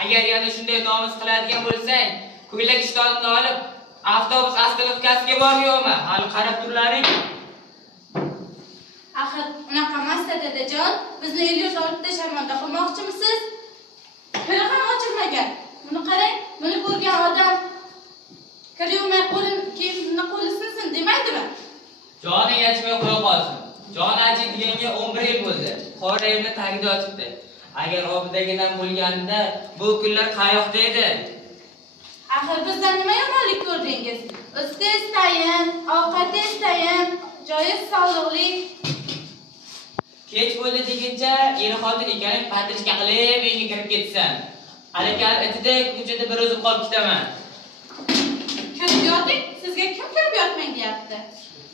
Agar yana shunday nomus qiladigan bo'lsang, ko'ylak ishtonimni olib, avtobus oстановkasiga bormayman. Hali qarab turlaring. Axir, unaqa emas-da, dadajon. Bizni Ilyos olibda sharmanda qilmoqchimisiz? Tili ham ochilmagan. Buni qarang, buni ko'rgan odam kiriyolmay kiyimni qo'li sinsin demaydimi? Joning achmay qo'ya qolsin. Jon achidiganga 11 yil bo'ldi. Qora evni tagida yotibdi. Agar obidagidan bo'lganida bu kunlar qayoqda edi? Axir bizdan nima yomonlik ko'rdingiz? Usti istayin, ovqat istayin, joyi sog'liqli. Kech bo'ldi deguncha, er-xotin ekanlik patrishka qilib uyga kirib ketsan. Alakar itidek ko'chada bir o'zim qolib ketaman. Kirib yoting, sizga kim kirib yotmang deyapti?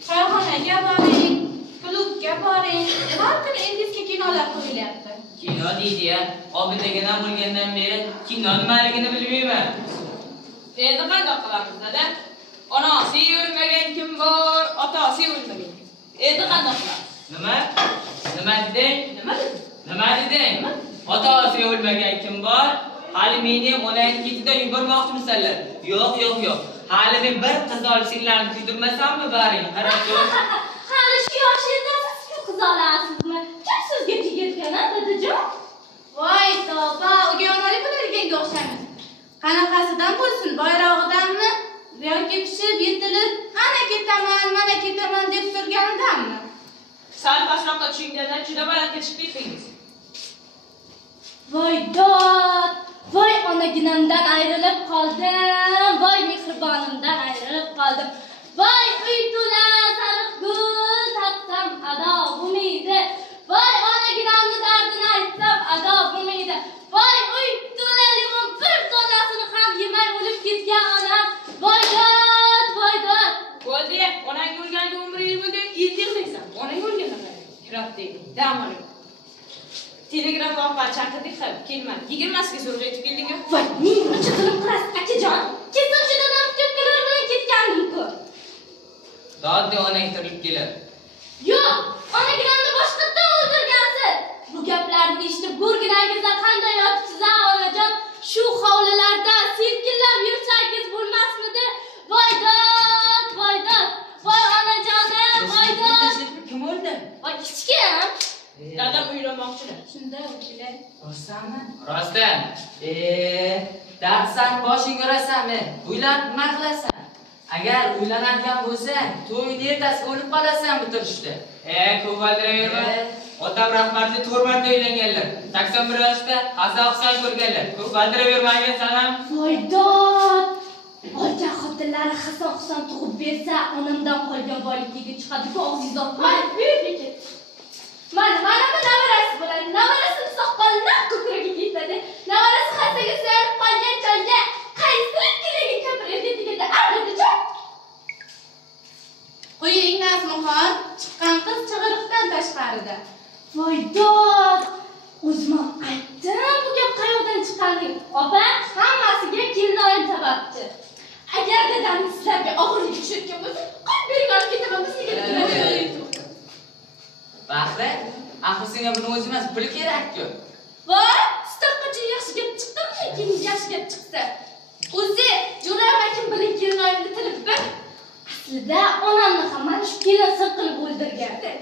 Choyxonaga boring, klubga boring. Har kuni indiyskiy kinolar qo'yilyapti. Kino deydi-ya, obidagidan bo'lgandan beri kino nimaligini bilmayman. Endi qanday qilamiz, dada? Onasi o'lmagan kim bor, otasi o'lmagan. Endi qanday qilamiz? Nima? Nima deding? Nima deding? Otasi o'lmagan kim bor? Hali meni onang ketidan yubormoqchimisanlar? Yo'q. Hali men bir qiz olib senlarni kuydirmasammi baring? Qarab tur. Hali shu yoshingdasiz-ku qiz olasizmi? Kim sizga tegayotgan, dadajon? Voy, tavba, o'g'onalik bo'larganga o'xshaymiz. Qanaqasidan bo'lsin, bayrog'idanmi yoki pishib, yetilib, ana ketaman deb turganidanmi? Sal pastroqqa tushinganda juda balandga chiqib ketdingiz. Voy dod! Voy onaginamdan ayrilib qoldim. Voy mehribonimdan ayrilib qoldim. Voy uy to'la sariq gul taqsam ado bo'lmaydi. Voy onaginamni dardini aytsam ado bo'lmaydi. Voy uy to'la limon bir donasini ham yemay o'lib ketgan onam. Voy dod! Bo'ldi, onang o'lganiga 11 yil bo'ldi, endi yig'laysan. Onang o'lgandan kirabdi. Dam oling. Telegram orqali chaqirdik ham kelmadi. 20 so'rga yetib kelding-ku. Voy, nima chiqilib qilasiz, akajon? Kesin tepkilar bilan ketgandim-ku. Doddi onang tirilib keladi. Yo'q, onaginamni boshqatdan o'ldirgansiz. Bu gaplarni eshitib go'rginangizda qanday yotibsiz, onajon? Shu hovlilarda silkillab yursangiz bo'lmasmidi? Voy dod! Voy onajonim, voy dod! Kim o'ldi? Voy hech kim. Dadam uylanmoqchilar. Shunda o'kilar. Rostdanmi? Rostdan. Darsan boshing urasanmi? Uylanib nima qilasan? Agar uylanadigan bo'lsang, to'yni ertasi o'lib qolasan bitirishda. Ko'p aldiraverma. Otam rahmatli 4 marta uylanganlar. 81 yoshda Hasan ko'rganlar. Ko'p aldiravermagan ham. Voy dod! Olcha xotinlari Hasan tug'ib bersa, onamdan qolgan boyligiga chiqadi-ku, og'zingiz ochmay. Buyurdik. Mana bu navarasi bo'ladi. Navarasini soqqolini ko'kragiga yetadi. Navarasi xastaga suyanib qolgan joyga qaysilik kiriga ko'prikga tegadi. Albatta. Qo'ying Nazmuxon, chiqqan qiz chig'iriqdan tashqarida. Voy dod! O'zim aytdim, bu gap qayoqdan chiqqani? Opa, hammasiga kelinoyim sababchi. Agar dadamni sizlarga og'irlik tushayotgan bo'lsa, qo'yib bering olib ketaman, bizga. Baxri, axir senga buni o'zi emas, pul kerak-ku. Voy, starqacha yaxshi gap chiqdimi, lekin yaxshi gap chiqsa. O'zi, Jo'ram akim bilan kelinoyimni tilib bir. Aslida onamni ham mana shu kelin sir qilib o'ldirgandi.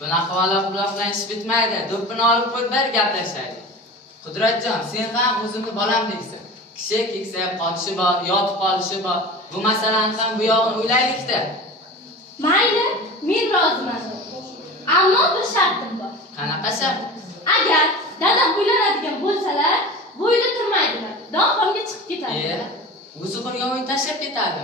Bunaqa quloqlanish bitmaydi. Do'ppini olib qo'y, bir gaplashaylik. Qudratjon, sen ham o'zimni bolam deysan. Kishi keksayib qolishi bor, yotib qolishi bor. Bu masalani ham bu yog'ini o'ylaylik-da. Mayli, men roziman. Ammo bir shartim bor. Qanaqa shart? Agar dadam uylanadigan bo'lsalar, bu uyda turmaydilar. Do'xonga chiqib ketadi. O'zi qurgan tashlab ketadi.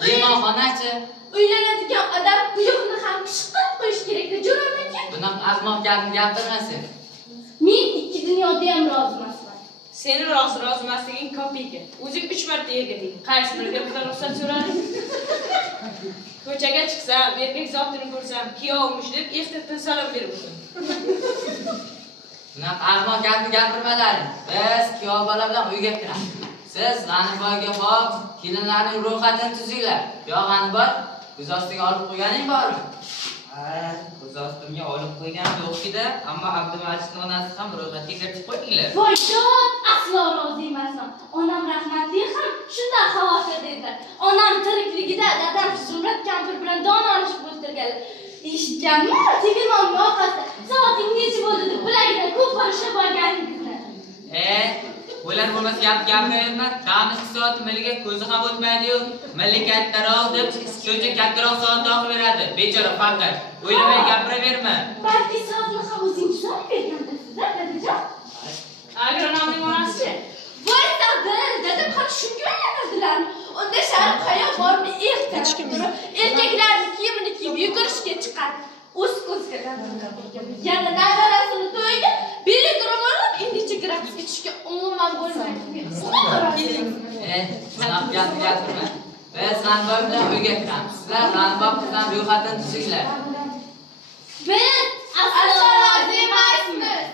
Mehmonxonachi. Uylanadigan odam buyog'ini ham pishqirib qo'yish kerak-da, jo'ramanki. Bunaqa ahmoq gapni gapirmasin. Men ikki dunyoda ham rozi emasman. Seni rozi emasliging kopiyka. O'zing 3 marta yerga tegding. Qaysi biriga bizdan ruxsat so'rading? Ko'chaga chiqsam, erkak zotini ko'rsam, kuyovmish deb ehtiyotdan salom berib o'tdim. Bunaqa ahmoq gapni gapirmalaring. Biz kuyov bola bilan uyga kiramiz. Siz G'aniboyga borib, kelinlarning ro'yxatini tuzinglar. Yo G'aniboy, ko'z ostiga olib qo'yganing bormi? Ko'z ostimga olib qo'ygan yo'q-da, ammo Abdumajidning onasi ham ro'yxatga kiritib qo'ydinglar. Voy dod, aslo rozi emasman. Onam rahmatli ham shunday xavotirda edilar. Onam tirikligida dadam Zumrad kampir bilan donolishib o'tirganlar. Eshitganmi? Tegirmon orqasida soating necha bo'ldi deb bilagidan ko'p qarishib olganingizni. Ular bo'lmasa gapiraverma. Damiz soat milliga ko'zi ham o'tmaydi-yu, milli kattaroq deb shuncha kattaroq soat taqib beradi. Bechora faqat o'ylamay gapiraverma. Balki soatni ham o'zingiz olib bergandirsiz-a, dadajon? Agronomning onasi-chi? Voy taqdir, dadam ham shunga o'ylanadilarmi? Unda sharif hayo bormi? Erkaklarning kiyimini kiyib yugurishga chiqadi. O'z ko'ziga nazar bo'lgan. Yana nazarasini to'ydi, biri turib endi grafikga tushishga umuman bo'lmaydi. Bunaqa gapni gapirma. Biz G'aniboy bilan uyga kiramiz. Sizlar G'aniboy qizdan ro'yxatini tuzinglar. Biz aslo rozi emasmiz.